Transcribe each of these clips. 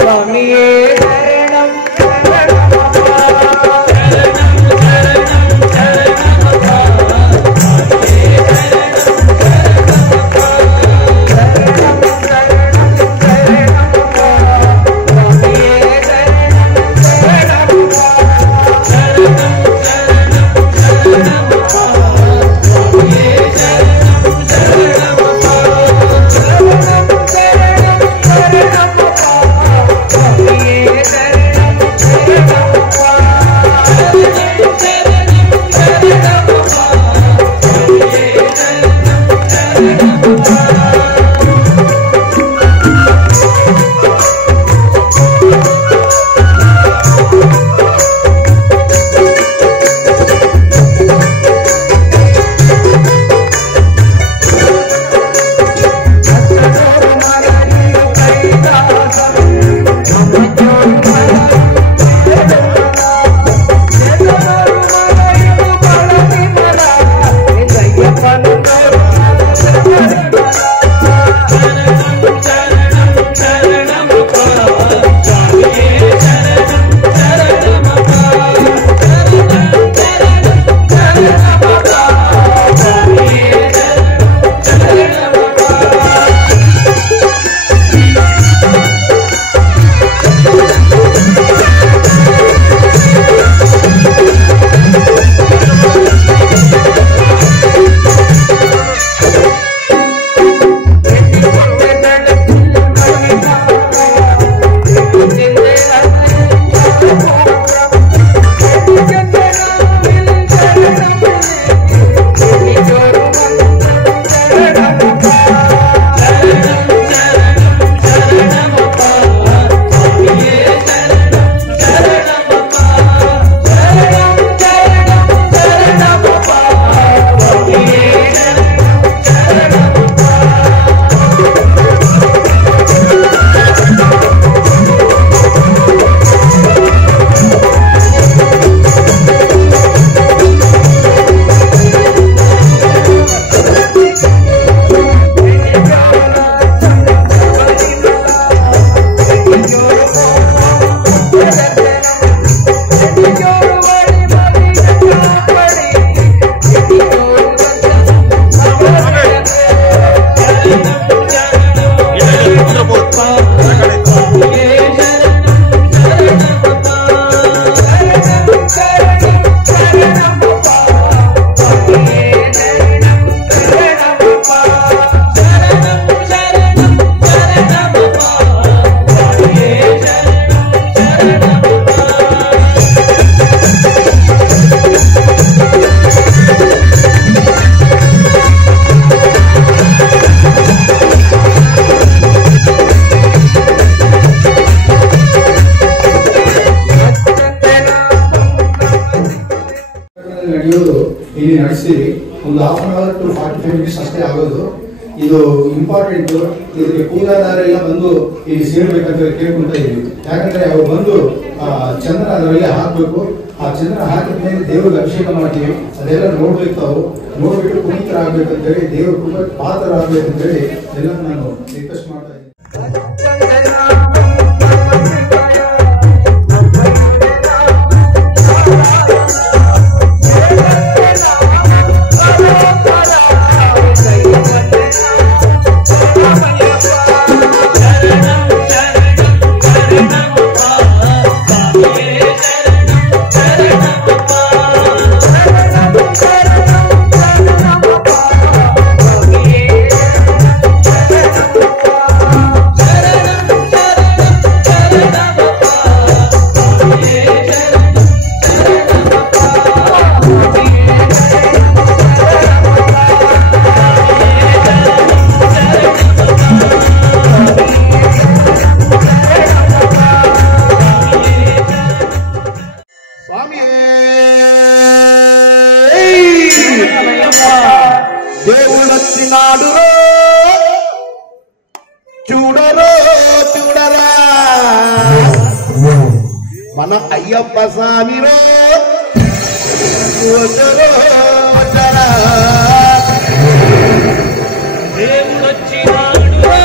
స్వామియే శరణం ಇಲ್ಲಿ ನಡೆಸ್ತೀವಿ. ಒಂದು half an hour to 45 minutes ಅಷ್ಟೇ ಆಗೋದು. ಇದು ಇಂಪಾರ್ಟೆಂಟ್. ಇದಕ್ಕೆ ಪೂಜಾದಾರೆಲ್ಲ ಬಂದು ಇಲ್ಲಿ ಸೇರ್ಬೇಕಂತ ಕೇಳ್ಕೊಂತ ಇದ್ವಿ. ಯಾಕಂದ್ರೆ ಅವ್ರು ಬಂದು ಚಂದ್ರ ಅದರಲ್ಲಿ ಹಾಕ್ಬೇಕು. ಆ ಚಂದ್ರ ಹಾಕಿದ ಮೇಲೆ ದೇವ್ರಿಗೆ ಅಭಿಷೇಕ ಮಾಡ್ತೀವಿ. ಅದೆಲ್ಲ ನೋಡ್ಬೇಕು. ತಾವು ನೋಡ್ಬಿಟ್ಟು ಪುನೀತರಾಗಬೇಕಂತೇಳಿ ದೇವ್ರ ಕೃಪೆ ಪಾತ್ರರಾಗಬೇಕಂತೇಳಿ ಎಲ್ಲ ನಾನು ರಿಕ್ವೆಸ್ಟ್ ಮಾಡ್ತಾ ಇದ್ದೀನಿ. దేవుడొచ్చినాడురో చూడరో చూడరా మన అయ్యప్ప స్వామిరో వచ్చరో వచ్చరా దేవుడొచ్చినాడురో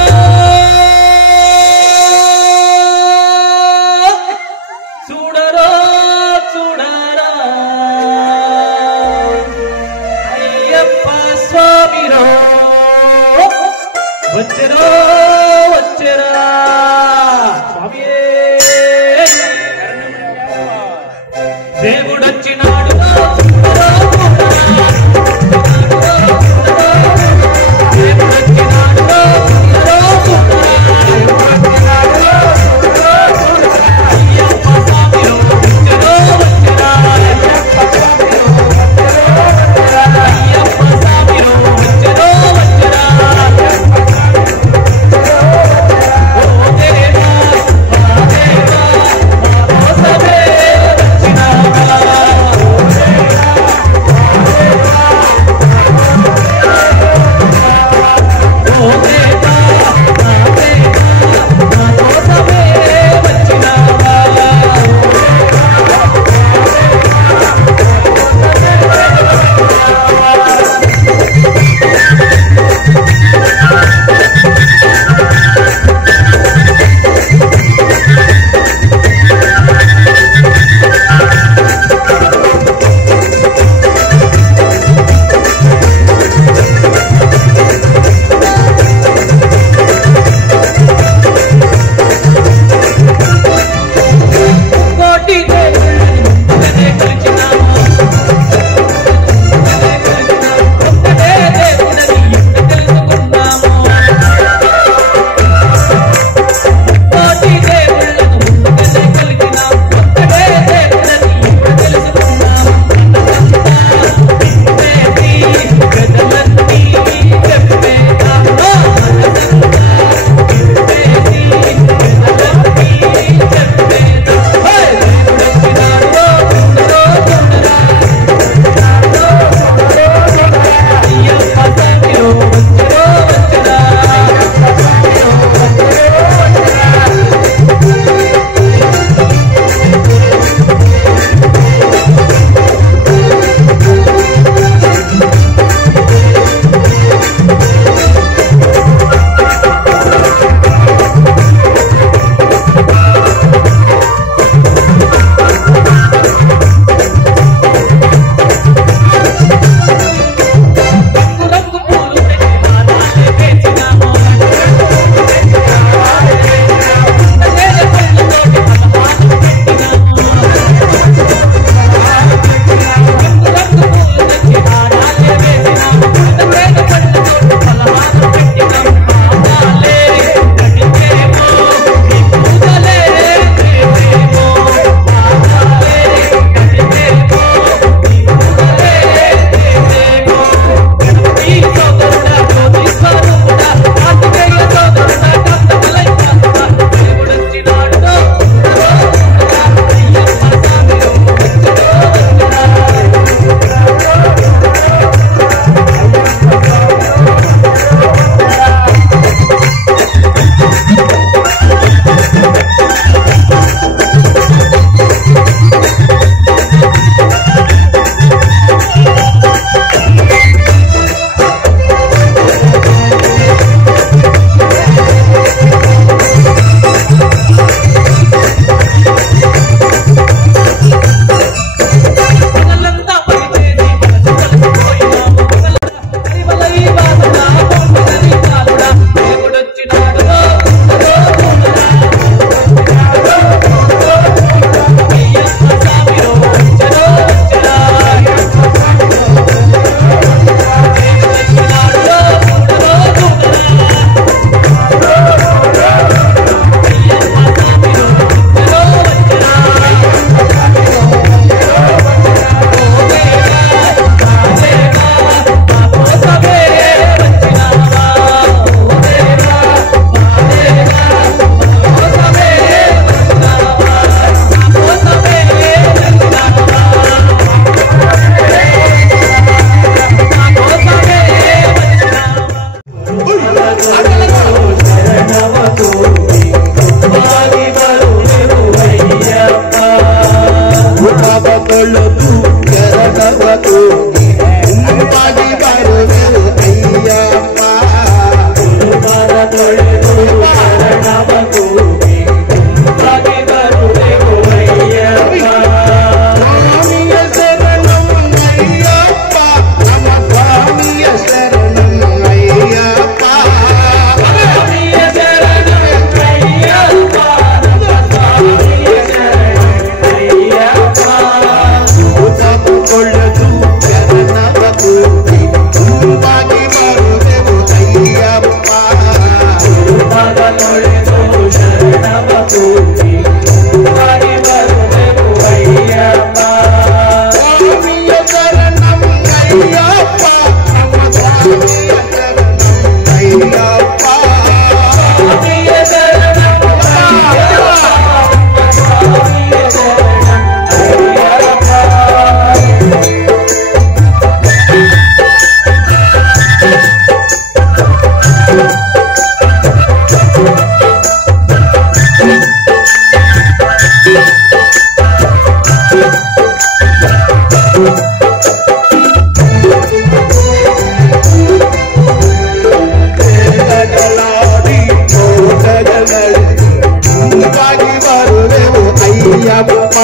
ಅಯ್ಯಪ್ಪ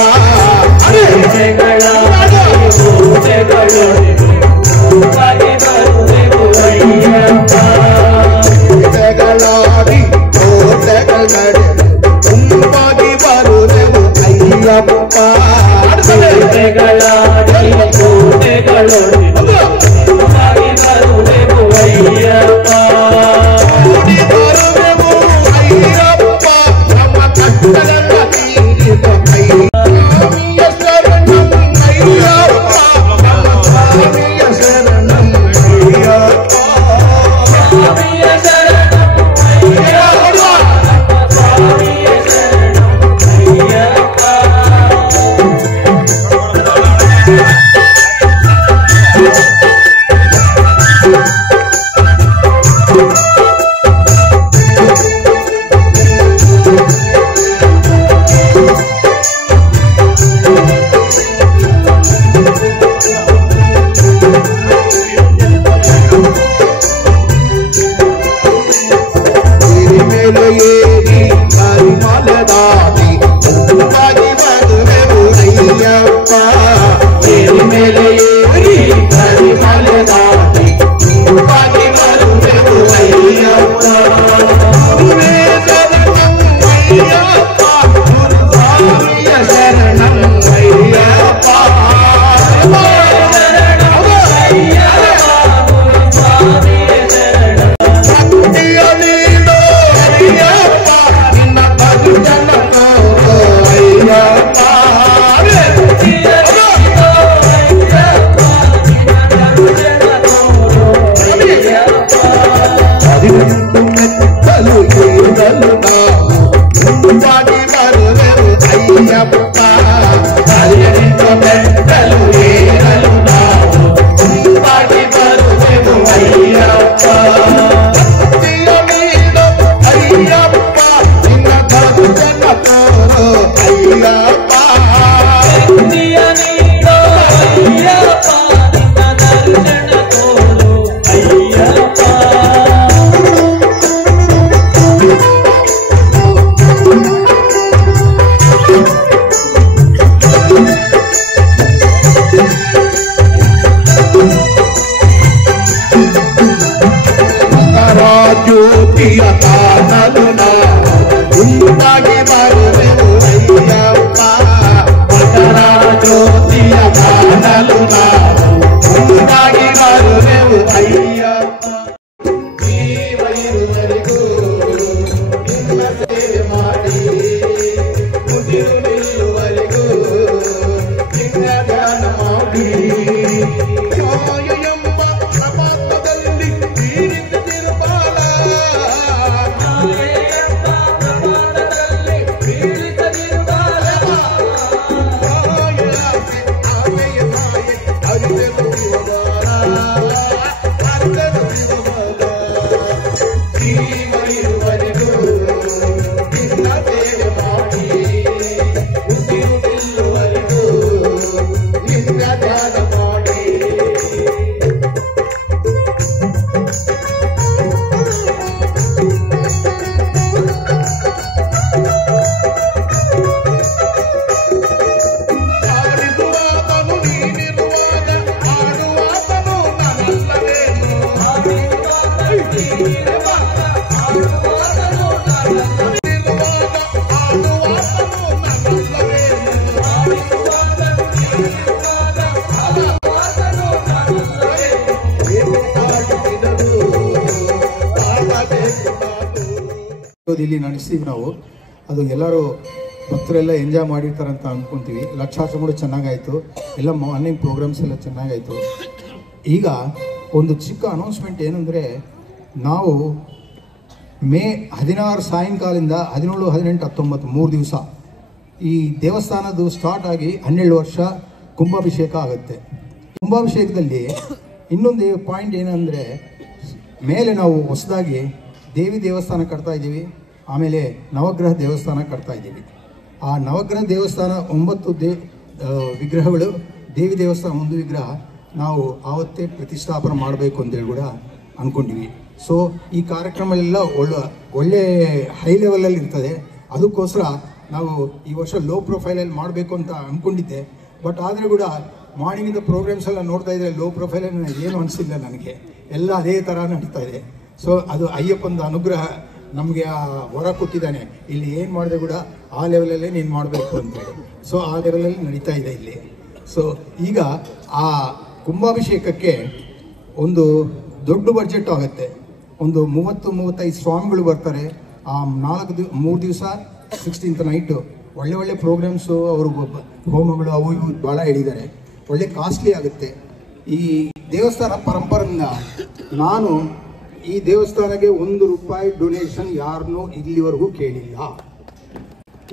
ಜಗಳಾಡಿ ಕೋಟೆಗಳಡೆ ತುಂಬಾಗಿ ಬರುವೆವು ಅಯ್ಯಪ್ಪ ಜಗಳಾಡಿ ಕೋಟೆಗಳಡೆ ತುಂಬಾಗಿ ಬರುವೆವು ಅಯ್ಯಪ್ಪ ಕೂಡಿ ಬರುವೆವು ಅಯ್ಯಪ್ಪ ನಮ್ಮ ಕಷ್ಟಗಳೆಲ್ಲ ತೀರಿದ ಸ್ವಾಮಿಯ ಶರಣಂ ಅಯ್ಯಪ್ಪ ಸ್ವಾಮಿಯ ಶರಣಂ ಅಯ್ಯಪ್ಪ ಸ್ವಾಮಿಯ ಶರಣಂ ಅಯ್ಯಪ್ಪ ಸ್ವಾಮಿಯ ಶರಣಂ ಅಯ್ಯಪ್ಪ ಜ್ಯೋತಿಯ ಕಾಣಲು ಉಂಟಾಗಿ ಬರುವೆವು ಅಯ್ಯಪ್ಪ ಮಕರ ಜ್ಯೋತಿಯ ಕಾಣಲು ಉಂಟಾಗಿ ಬರುವೆವು ಅಯ್ಯಪ್ಪ ಜೀವೈರುವರೆಗೂ ನಿನ್ನ ಸೇವೆ ಮಾಡಿ ಮುಗಿರು ನಿಲ್ಲುವರೆಗೂ ನಿನ್ನ ಧ್ಯಾನ ಮಾಡಿ ಎಂಬ ಪ್ರಪಾತದಲ್ಲಿ ಇಲ್ಲಿ ನಡೆಸ್ತೀವಿ ನಾವು. ಅದು ಎಲ್ಲರೂ ಭಕ್ತರೆಲ್ಲ ಎಂಜಾಯ್ ಮಾಡಿರ್ತಾರಂತ ಅಂದ್ಕೊತೀವಿ. ಲಕ್ಷಾರ್ಚನೆ ಚೆನ್ನಾಗಾಯಿತು, ಎಲ್ಲ ಮಾರ್ನಿಂಗ್ ಪ್ರೋಗ್ರಾಮ್ಸ್ ಎಲ್ಲ ಚೆನ್ನಾಗಾಯಿತು. ಈಗ ಒಂದು ಚಿಕ್ಕ ಅನೌನ್ಸ್ಮೆಂಟ್ ಏನಂದರೆ, ನಾವು ಮೇ 16 ಸಾಯಂಕಾಲದಿಂದ 17, 18, 19 3 ದಿವಸ ಈ ದೇವಸ್ಥಾನದ್ದು ಸ್ಟಾರ್ಟ್ ಆಗಿ 12 ವರ್ಷ ಕುಂಭಾಭಿಷೇಕ ಆಗುತ್ತೆ. ಕುಂಭಾಭಿಷೇಕದಲ್ಲಿ ಇನ್ನೊಂದು ಪಾಯಿಂಟ್ ಏನಂದರೆ, ಮೇಲೆ ನಾವು ಹೊಸದಾಗಿ ದೇವಿ ದೇವಸ್ಥಾನ ಕಟ್ತಾ ಇದ್ದೀವಿ, ಆಮೇಲೆ ನವಗ್ರಹ ದೇವಸ್ಥಾನ ಕಟ್ತಾ ಇದ್ದೀವಿ. ಆ ನವಗ್ರಹ ದೇವಸ್ಥಾನ 9 ವಿಗ್ರಹಗಳು, ದೇವಿ ದೇವಸ್ಥಾನ 1 ವಿಗ್ರಹ ನಾವು ಆವತ್ತೇ ಪ್ರತಿಷ್ಠಾಪನೆ ಮಾಡಬೇಕು ಅಂತೇಳಿ ಕೂಡ ಅಂದ್ಕೊಂಡಿವಿ. ಸೊ ಈ ಕಾರ್ಯಕ್ರಮ ಎಲ್ಲ ಒಳ್ಳೆ ಹೈ ಲೆವೆಲಲ್ಲಿ ಇರ್ತದೆ. ಅದಕ್ಕೋಸ್ಕರ ನಾವು ಈ ವರ್ಷ ಲೋ ಪ್ರೊಫೈಲಲ್ಲಿ ಮಾಡಬೇಕು ಅಂತ ಅಂದ್ಕೊಂಡಿದ್ದೆ. ಬಟ್ ಆದರೆ ಕೂಡ ಮಾರ್ನಿಂಗಿಂದ ಪ್ರೋಗ್ರಾಮ್ಸ್ ಎಲ್ಲ ನೋಡ್ತಾ ಇದ್ದರೆ ಲೋ ಪ್ರೊಫೈಲಲ್ಲಿ ಏನು ಅನಿಸಿಲ್ಲ ನನಗೆ, ಎಲ್ಲ ಅದೇ ಥರ ನಡೀತಾ ಇದೆ. ಸೊ ಅದು ಅಯ್ಯಪ್ಪಂದು ಅನುಗ್ರಹ ನಮಗೆ ಆ ವರ ಕೊಟ್ಟಿದ್ದಾನೆ. ಇಲ್ಲಿ ಏನು ಮಾಡಿದೆ ಕೂಡ ಆ ಲೆವೆಲಲ್ಲೇ ನೀನು ಮಾಡಬೇಕು ಅಂತೇಳಿ. ಸೊ ಆ ಲೆವೆಲಲ್ಲಿ ನಡೀತಾ ಇದೆ ಇಲ್ಲಿ. ಸೊ ಈಗ ಆ ಕುಂಭಾಭಿಷೇಕಕ್ಕೆ ಒಂದು ದೊಡ್ಡ ಬಡ್ಜೆಟ್ ಆಗುತ್ತೆ. ಒಂದು 30-35 ಸ್ವಾಮಿಗಳು ಬರ್ತಾರೆ. ಆ 3 ದಿವಸ 16th ನೈಟು ಒಳ್ಳೆ ಪ್ರೋಗ್ರಾಮ್ಸು, ಅವರು ಹೋಮಗಳು ಅವು ಇವು ಭಾಳ ಹೇಳಿದ್ದಾರೆ. ಒಳ್ಳೆ ಕಾಸ್ಟ್ಲಿ ಆಗುತ್ತೆ. ಈ ದೇವಸ್ಥಾನ ಪರಂಪರೆಯಿಂದ ನಾನು ಈ ದೇವಸ್ಥಾನಕ್ಕೆ ₹1 ಡೊನೇಷನ್ ಯಾರನ್ನೂ ಇಲ್ಲಿವರೆಗೂ ಕೇಳಿಲ್ಲ.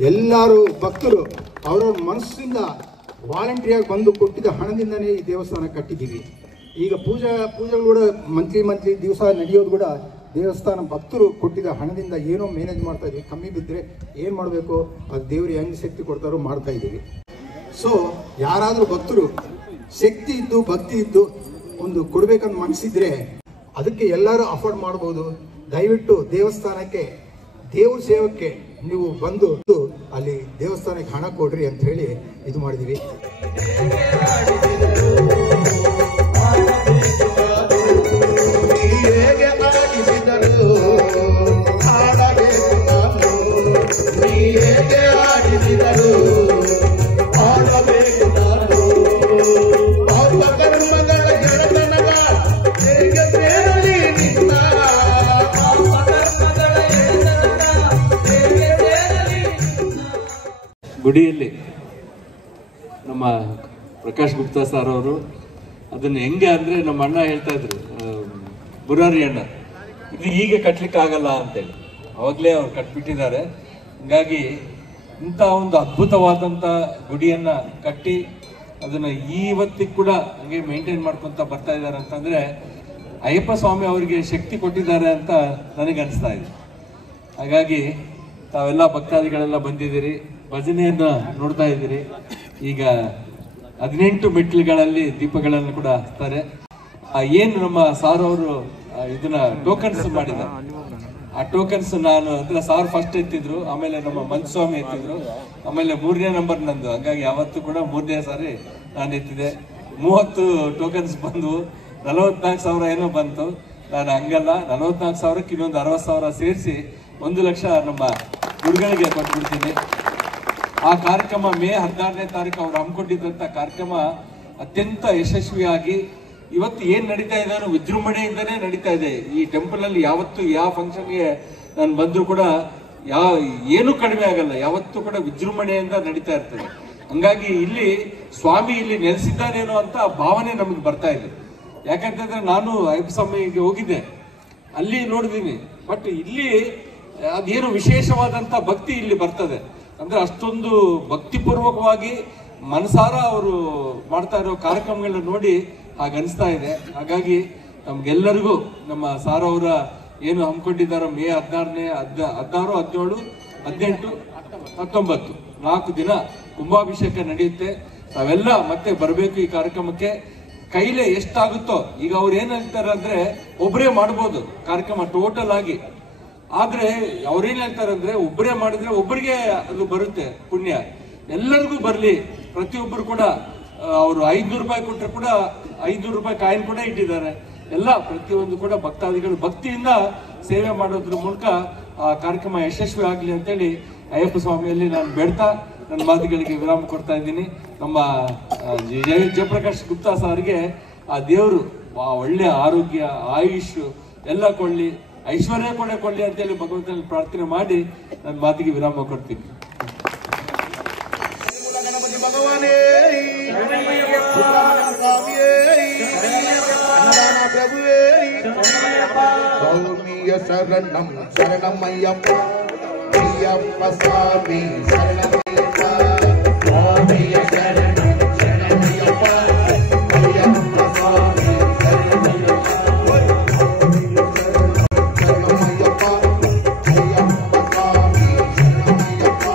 ಎಲ್ಲರೂ ಭಕ್ತರು ಅವರವ್ರ ಮನಸ್ಸಿಂದ ವಾಲಂಟಿಯರ್ ಬಂದು ಕೊಟ್ಟಿದ್ದ ಹಣದಿಂದನೇ ಈ ದೇವಸ್ಥಾನ ಕಟ್ಟಿದ್ದೀವಿ. ಈಗ ಪೂಜೆಗಳು ಕೂಡ ಮಂತ್ಲಿ ದಿವಸ ನಡೆಯೋದು ಕೂಡ ದೇವಸ್ಥಾನ ಭಕ್ತರು ಕೊಟ್ಟಿದ್ದ ಹಣದಿಂದ ಏನೋ ಮ್ಯಾನೇಜ್ ಮಾಡ್ತಾ ಇದ್ದೀವಿ. ಕಮ್ಮಿ ಬಿದ್ದರೆ ಏನು ಮಾಡಬೇಕು, ಅದು ದೇವರು ಹೆಂಗೆ ಶಕ್ತಿ ಕೊಡ್ತಾರೋ ಮಾಡ್ತಾ ಇದ್ದೀವಿ. ಸೊ ಯಾರಾದರೂ ಭಕ್ತರು ಶಕ್ತಿ ಇದ್ದು ಭಕ್ತಿ ಇದ್ದು ಒಂದು ಕೊಡಬೇಕಂತ ಮನಸ್ಸಿದ್ರೆ ಅದಕ್ಕೆ ಎಲ್ಲರೂ ಅಫೋರ್ಡ್ ಮಾಡ್ಬೋದು. ದಯವಿಟ್ಟು ದೇವಸ್ಥಾನಕ್ಕೆ ದೇವ್ರ ಸೇವಕ್ಕೆ ನೀವು ಬಂದು ಅಲ್ಲಿ ದೇವಸ್ಥಾನಕ್ಕೆ ಹಣ ಕೊಡ್ರಿ ಅಂತ ಹೇಳಿ ಇದು ಮಾಡಿದ್ದೀವಿ. ಗುಡಿಯಲ್ಲಿ ನಮ್ಮ ಪ್ರಕಾಶ್ ಗುಪ್ತಾ ಸರ್ ಅವರು ಅದನ್ನು ಹೆಂಗೆ ಅಂದರೆ ನಮ್ಮ ಅಣ್ಣ ಹೇಳ್ತಾ ಇದ್ರು, ಮುರಾರಿ ಅಣ್ಣ, ಇದು ಈಗ ಕಟ್ಲಿಕ್ಕೆ ಆಗಲ್ಲ ಅಂತೇಳಿ ಅವಾಗಲೇ ಅವ್ರು ಕಟ್ಬಿಟ್ಟಿದ್ದಾರೆ. ಹೀಗಾಗಿ ಇಂಥ ಒಂದು ಅದ್ಭುತವಾದಂಥ ಗುಡಿಯನ್ನು ಕಟ್ಟಿ ಅದನ್ನು ಇವತ್ತಿಗೆ ಕೂಡ ಹಂಗೆ ಮೇಂಟೈನ್ ಮಾಡ್ಕೊತ ಬರ್ತಾ ಇದ್ದಾರೆ ಅಂತಂದರೆ ಅಯ್ಯಪ್ಪ ಸ್ವಾಮಿ ಅವರಿಗೆ ಶಕ್ತಿ ಕೊಟ್ಟಿದ್ದಾರೆ ಅಂತ ನನಗೆ ಅನಿಸ್ತಾ ಇದೆ. ಹಾಗಾಗಿ ತಾವೆಲ್ಲ ಭಕ್ತಾದಿಗಳೆಲ್ಲ ಬಂದಿದ್ದೀರಿ, ಭಜನೆಯನ್ನು ನೋಡ್ತಾ ಇದ್ದೀರಿ. ಈಗ 18 ಮೆಟ್ಲುಗಳಲ್ಲಿ ದೀಪಗಳನ್ನು ಕೂಡ ಹಚ್ತಾರೆ. ಏನು ನಮ್ಮ ಸಾರ್ ಅವರು ಇದನ್ನ ಟೋಕನ್ಸ್ ಮಾಡಿದ್ದಾರೆ, ಆ ಟೋಕನ್ಸ್ ನಾನು ಅಂದ್ರೆ ಸಾರ್ ಫಸ್ಟ್ ಎತ್ತಿದ್ರು, ಆಮೇಲೆ ನಮ್ಮ ಮಂಚಸ್ವಾಮಿ ಎತ್ತಿದ್ರು, ಆಮೇಲೆ 3ನೇ ನಂಬರ್ ನಂದು. ಹಂಗಾಗಿ ಯಾವತ್ತೂ ಕೂಡ 3ನೇ ಸಾರಿ ನಾನು ಎತ್ತಿದೆ. 30 ಟೋಕನ್ಸ್ ಬಂದು 44,000 ಏನೋ ಬಂತು. ನಾನು ಹಂಗಲ್ಲ, 44,000ಕ್ಕೆ ಇನ್ನೊಂದು 60,000 ಸೇರಿಸಿ 1 ಲಕ್ಷ ನಮ್ಮ ಗುರುಗಳಿಗೆ ಕೊಟ್ಬಿಡ್ತೀನಿ. ಆ ಕಾರ್ಯಕ್ರಮ ಮೇ 16ನೇ ತಾರೀಕು ಅವ್ರು ಹಮ್ಮಿಕೊಂಡಿದ್ದಂಥ ಕಾರ್ಯಕ್ರಮ ಅತ್ಯಂತ ಯಶಸ್ವಿಯಾಗಿ ಇವತ್ತು ಏನು ನಡೀತಾ ಇದೆ ವಿಜೃಂಭಣೆಯಿಂದನೇ ನಡೀತಾ ಇದೆ. ಈ ಟೆಂಪಲ್ ಅಲ್ಲಿ ಯಾವತ್ತು ಯಾವ ಫಂಕ್ಷನ್ಗೆ ನಾನು ಬಂದರೂ ಕೂಡ ಏನು ಕಡಿಮೆ ಆಗಲ್ಲ, ಯಾವತ್ತೂ ಕೂಡ ವಿಜೃಂಭಣೆಯಿಂದ ನಡೀತಾ ಇರ್ತದೆ. ಹಂಗಾಗಿ ಇಲ್ಲಿ ಸ್ವಾಮಿ ಇಲ್ಲಿ ನೆಲೆಸಿದ್ದಾನೇನೋ ಅಂತ ಭಾವನೆ ನಮಗೆ ಬರ್ತಾ ಇದೆ. ಯಾಕಂತಂದ್ರೆ ನಾನು ಅಯ್ಯಪ್ಪ ಸ್ವಾಮಿಗೆ ಹೋಗಿದ್ದೆ, ಅಲ್ಲಿ ನೋಡಿದ್ದೀನಿ. ಬಟ್ ಇಲ್ಲಿ ಅದೇನು ವಿಶೇಷವಾದಂಥ ಭಕ್ತಿ ಇಲ್ಲಿ ಬರ್ತದೆ. ಅಂದ್ರೆ ಅಷ್ಟೊಂದು ಭಕ್ತಿಪೂರ್ವಕವಾಗಿ ಮನಸಾರ ಅವರು ಮಾಡ್ತಾ ಇರೋ ಕಾರ್ಯಕ್ರಮಗಳನ್ನ ನೋಡಿ ಹಾಗನ್ನಿಸ್ತಾ ಇದೆ. ಹಾಗಾಗಿ ನಮ್ಗೆಲ್ಲರಿಗೂ ನಮ್ಮ ಸಾರ್ ಅವರ ಏನು ಹಮ್ಮಿಕೊಂಡಿದ್ದಾರೋ ಮೇ 16, 17, 18, 19 4 ದಿನ ಕುಂಭಾಭಿಷೇಕ ನಡೆಯುತ್ತೆ. ನಾವೆಲ್ಲ ಮತ್ತೆ ಬರಬೇಕು ಈ ಕಾರ್ಯಕ್ರಮಕ್ಕೆ. ಕೈಲೇ ಎಷ್ಟಾಗುತ್ತೋ, ಈಗ ಅವ್ರು ಏನ್ ಹೇಳ್ತಾರೆ ಅಂದ್ರೆ ಒಬ್ಬರೇ ಮಾಡ್ಬೋದು ಕಾರ್ಯಕ್ರಮ ಟೋಟಲ್ ಆಗಿ. ಆದ್ರೆ ಅವ್ರೇನ್ ಹೇಳ್ತಾರೆ ಅಂದ್ರೆ ಒಬ್ಬರೇ ಮಾಡಿದ್ರೆ ಒಬ್ಬರಿಗೆ ಅದು ಬರುತ್ತೆ ಪುಣ್ಯ, ಎಲ್ಲರಿಗೂ ಬರ್ಲಿ. ಪ್ರತಿಯೊಬ್ಬರು ಕೂಡ ಅವರು 500 ರೂಪಾಯಿ ಕೊಟ್ಟರೆ ಕೂಡ 500 ರೂಪಾಯಿ ಕಾಯಿನ್ ಕೂಡ ಇಟ್ಟಿದ್ದಾರೆ. ಎಲ್ಲ ಪ್ರತಿಯೊಂದು ಕೂಡ ಭಕ್ತಾದಿಗಳು ಭಕ್ತಿಯಿಂದ ಸೇವೆ ಮಾಡೋದ್ರ ಮೂಲಕ ಆ ಕಾರ್ಯಕ್ರಮ ಯಶಸ್ವಿ ಆಗಲಿ ಅಂತೇಳಿ ಅಯ್ಯಪ್ಪ ಸ್ವಾಮಿಯಲ್ಲಿ ನಾನು ಬೇಡ್ತಾ ನನ್ನ ಮಾತುಗಳಿಗೆ ವಿರಾಮ ಕೊಡ್ತಾ ಇದ್ದೀನಿ. ನಮ್ಮ ಜಯಪ್ರಕಾಶ್ ಗುಪ್ತಾ ಸಾರ್ಗೆ ಆ ದೇವರು ಒಳ್ಳೆ ಆರೋಗ್ಯ, ಆಯುಷ್ ಎಲ್ಲ ಕೊಡ್ಲಿ, ಐಶ್ವರ್ಯ ಕೂಡ ಕೊಡ್ಲಿ ಅಂತೇಳಿ ಭಗವಂತನಲ್ಲಿ ಪ್ರಾರ್ಥನೆ ಮಾಡಿ ನನ್ನ ಮಾತಿಗೆ ವಿರಾಮ ಕೊಡ್ತೀನಿ. ಶರಣಂ ಶರಣಮಯ್ಯಪ್ಪ ಅಯ್ಯಪ್ಪ ಸ್ವಾಮಿ ಶರಣಮಯ್ಯಪ್ಪ ಸ್ವಾಮಿಯ ಶರಣಂ ಶರಣಮಯ್ಯಪ್ಪ ಅಯ್ಯಪ್ಪ ಸ್ವಾಮಿ ಶರಣಮಯ್ಯಪ್ಪ ಶರಣಮಯ್ಯಪ್ಪ ಅಯ್ಯಪ್ಪ ಸ್ವಾಮಿ ಶರಣಮಯ್ಯಪ್ಪ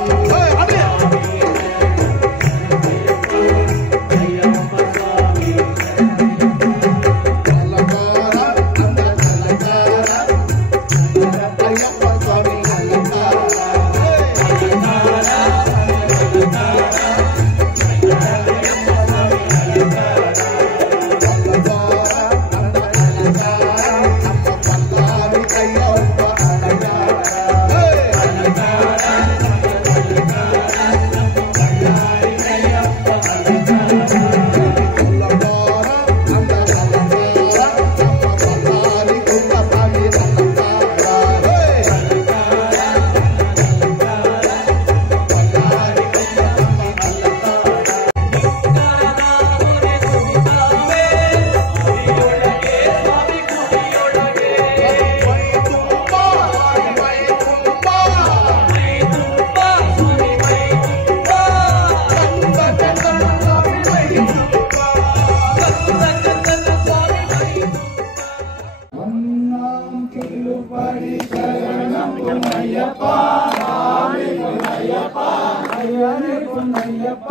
ಅಯ್ಯನೇ ಪೊನ್ನಯ್ಯಪ್ಪ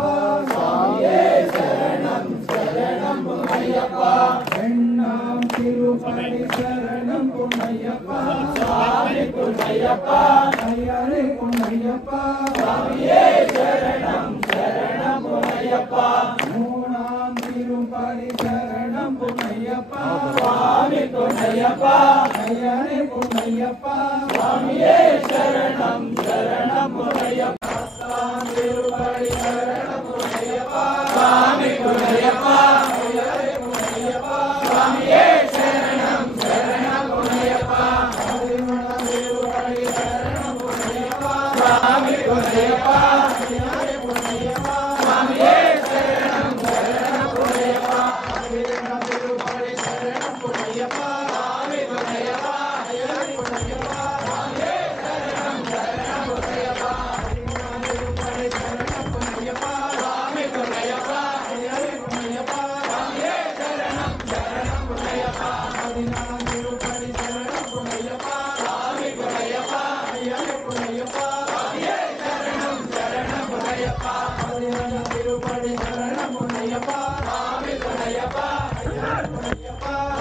ಸ್ವಾಮಿಯೇ ಶರಣಂ ಶರಣಂ ಪೊನ್ನಯ್ಯಪ್ಪ ಎಣ್ಣಾಂ ತಿರುಪತಿ ಶರಣಂ ಪೊನ್ನಯ್ಯಪ್ಪ ಸ್ವಾಮಿ ಪೊನ್ನಯ್ಯಪ್ಪ ಅಯ್ಯನೇ ಪೊನ್ನಯ್ಯಪ್ಪ ಸ್ವಾಮಿಯೇ ಶರಣಂ ಶರಣಂ ಪೊನ್ನಯ್ಯಪ್ಪ ಮೂಣಾಂ ತಿರುಪತಿ ಶರಣಂ ಪೊನ್ನಯ್ಯಪ್ಪ ಸ್ವಾಮಿ ಪೊನ್ನಯ್ಯಪ್ಪ ಅಯ್ಯನೇ ಪೊನ್ನಯ್ಯಪ್ಪ ಸ್ವಾಮಿಯೇ ಶರಣಂ ಶರಣಂ ಪೊನ್ನಯ್ಯಪ್ಪ ತಿರುಪತಿ ಶರಣಂ ಪೊನ್ನಯ್ಯಪ್ಪ ಸ್ವಾಮಿ ಪೊನ್ನಯ್ಯಪ್ಪ ಅಯ್ಯನೇ ಪೊನ್ನಯ್ಯಪ್ಪ ಸ್ವಾಮಿಯೇ ಶರಣಂ ಶರಣಂ ಪೊನ್ನಯ್ಯಪ್ಪ ತಿರುಪತಿ ಶರಣಂ ಪೊನ್ನಯ್ಯಪ್ಪ ಸ್ವಾಮಿ ಪೊನ್ನಯ್ಯಪ್ಪ ಅಯ್ಯನೇ ಪೊನ್ನಯ್ಯಪ್ಪ ಸ್ವಾಮಿಯೇ ಶರಣಂ ಶರಣಂ ಪೊನ್ನಯ್ಯಪ್ಪ ತಿರುಪತಿ ಶರಣಂ ಪೊನ್ನಯ್ಯಪ್ಪ ಸ್ವಾಮಿ ಪೊನ್ನಯ್ಯಪ್ಪ ಅಯ್ಯನೇ ಪೊನ್ನಯ್ಯಪ್ಪ ಸ್ವಾಮಿಯೇ ಶರಣಂ ಶರಣಂ ಪೊನ್ನಯ್ಯಪ್ಪ ತಿರುಪತಿ ಶರಣಂ ಪೊನ್ನಯ್ಯಪ್ಪ ಸ್ವಾಮಿ ಪೊನ್ನಯ್ಯಪ್ಪ ಅಯ್ಯನೇ ಪೊನ್ನಯ್ಯಪ್ಪ ಸ್ವಾಮಿಯೇ ಶರಣಂ ಶರಣಂ ಪೊನ್ನಯ್ಯಪ್ಪ ತಿರುಪತಿ ಶರಣಂ ಪೊನ್ನಯ್ಯಪ್ಪ ಸ್ವಾಮಿ ಪೊನ್ನಯ್ಯಪ್ಪ ಅಯ್ಯನೇ ಪೊನ್ನಯ್ಯಪ್ಪ ಸ್ವಾಮಿಯೇ ಶರಣಂ ಶರಣಂ ಪೊನ್ನಯ್ಯಪ್ಪ ತಿರುಪತಿ ಶರಣಂ ಪೊನ್ನಯ್ಯಪ್ಪ ಸ್ವಾಮಿ ಪೊನ್ನಯ್ಯಪ್ಪ ಅಯ್ಯನೇ ಪೊನ್ನಯ್ಯಪ್ಪ ಸ್ವಾಮಿಯೇ ಶರಣಂ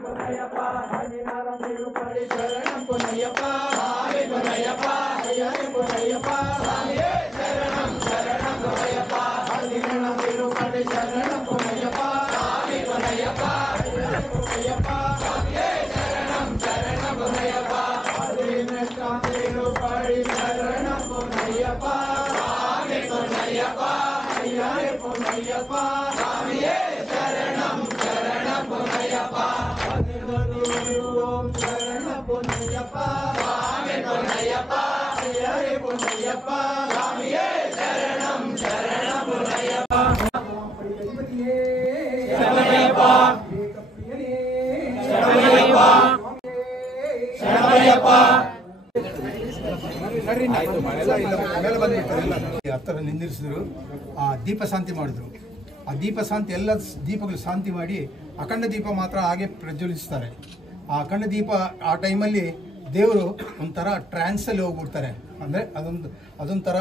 ಪೊನ್ನಯ್ಯಪ್ಪ ತಿರುಪತಿ ಶರಣಂ ಪೊನ್ನಯ್ಯಪ್ಪ ಸ್ವಾಮಿ ಪೊನ್ನಯ್ಯಪ್ಪ ಅಯ್ಯನೇ ಪೊನ್ನಯ್ಯಪ್ಪ ಸ್ವಾಮಿಯೇ ಶರಣಂ ಶರಣಂ ಪೊನ್ನಯ್ಯಪ್ಪ ತಿರುಪತಿ ಶರಣಂ ಪೊನ್ನಯ್ಯಪ್ಪ ಸ್ವಾಮಿ ಪೊನ್ನಯ್ಯಪ್ಪ ಅಯ್ಯನೇ ಪೊನ್ನಯ್ಯಪ್ಪ ಸ್ವಾಮಿಯೇ ಶರಣಂ ಶರಣಂ ಪೊನ್ನಯ್ಯಪ್ಪ ತಿರುಪತಿ ಶರಣಂ ಪೊನ್ನಯ್ಯಪ್ಪ ಸ್ವಾಮಿ ಪೊನ್ನಯ್ಯಪ್ಪ ಅಯ್ಯನೇ ಪೊನ್ನಯ್ಯಪ್ಪ ಸ್ವಾಮಿಯೇ ಶರಣಂ ಶರಣಂ ಪೊನ್ನಯ್ಯಪ್ಪ ಓಂ ಶರಣ ಪೊನ್ನಯ್ಯಪ್ಪ ಸ್ವಾಮಿ ಪೊನ್ನಯ್ಯಪ್ಪ ಅಯ್ಯನೇ ಪೊನ್ನಯ್ಯಪ್ಪ ಸ್ವಾಮಿಯೇ ಶರಣಂ ಶರಣಂ ಪೊನ್ನಯ್ಯಪ್ಪ ಪ್ರಿಯಪತಿಯೇ ಶರಣಯ್ಯಪ್ಪ ಏಕಪ್ರಿಯನೇ ಶರಣಯ್ಯಪ್ಪ ಶರಣಯ್ಯಪ್ಪ ಹತ್ತಿರ ನಿಂದಿರಿಸಿದ್ರು. ಆ ದೀಪ ಶಾಂತಿ ಮಾಡಿದ್ರು. ಆ ದೀಪ ಶಾಂತಿ ಎಲ್ಲ ದೀಪಗಳು ಶಾಂತಿ ಮಾಡಿ ಅಖಂಡ ದೀಪ ಮಾತ್ರ ಹಾಗೆ ಪ್ರಜ್ವಲಿಸ್ತಾರೆ. ಆ ಅಖಂಡ ದೀಪ ಆ ಟೈಮಲ್ಲಿ ದೇವರು ಒಂಥರ ಟ್ರಾನ್ಸಲ್ಲಿ ಹೋಗ್ಬಿಡ್ತಾರೆ. ಅಂದರೆ ಅದೊಂಥರ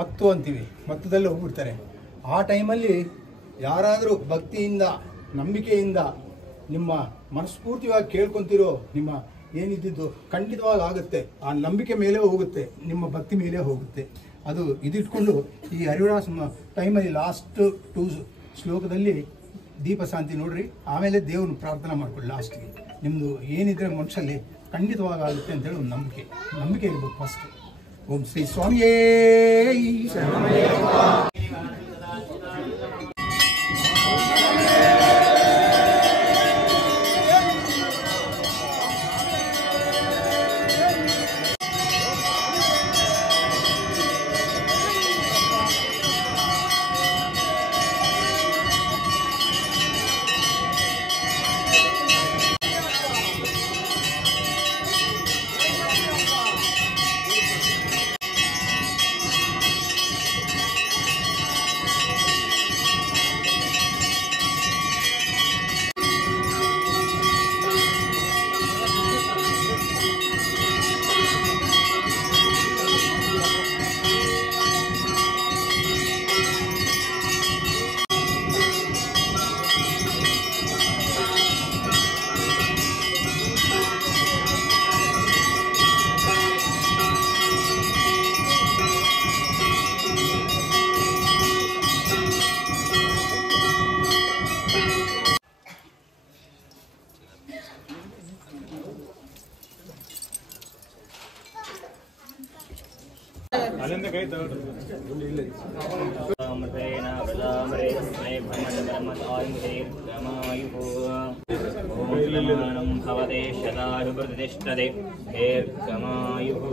ಮತ್ತು ಅಂತೀವಿ, ಮತ್ತದಲ್ಲಿ ಹೋಗ್ಬಿಡ್ತಾರೆ. ಆ ಟೈಮಲ್ಲಿ ಯಾರಾದರೂ ಭಕ್ತಿಯಿಂದ ನಂಬಿಕೆಯಿಂದ ನಿಮ್ಮ ಮನಸ್ಫೂರ್ತಿಯಾಗಿ ಕೇಳ್ಕೊತಿರೋ ನಿಮ್ಮ ಏನಿದ್ದು ಖಂಡಿತವಾಗಿ ಆಗುತ್ತೆ. ಆ ನಂಬಿಕೆ ಮೇಲೆ ಹೋಗುತ್ತೆ, ನಿಮ್ಮ ಭಕ್ತಿ ಮೇಲೆ ಹೋಗುತ್ತೆ. ಅದು ಇದಿಟ್ಕೊಂಡು ಈ ಹರಿವರಾಸ ಟೈಮಲ್ಲಿ ಲಾಸ್ಟ್ 2 ಶ್ಲೋಕದಲ್ಲಿ ದೀಪ ಶಾಂತಿ ನೋಡ್ರಿ. ಆಮೇಲೆ ದೇವ್ರನ್ನ ಪ್ರಾರ್ಥನೆ ಮಾಡ್ಕೊಳ್ಳಿ. ಲಾಸ್ಟ್ಗೆ ನಿಮ್ಮದು ಏನಿದ್ರೆ ಮನುಷ್ಯಲ್ಲಿ ಖಂಡಿತವಾಗಿ ಆಗುತ್ತೆ ಅಂತೇಳಿ ಒಂದು ನಂಬಿಕೆ ಇರ್ಬೇಕು ಫಸ್ಟ್. ಓಂ ಶ್ರೀ ಸ್ವಾಮಿಯೇ ಶರಣಯ್ಯಪ್ಪ. भवते शतायुर्प्रतिष्ठते दीर्घमायुः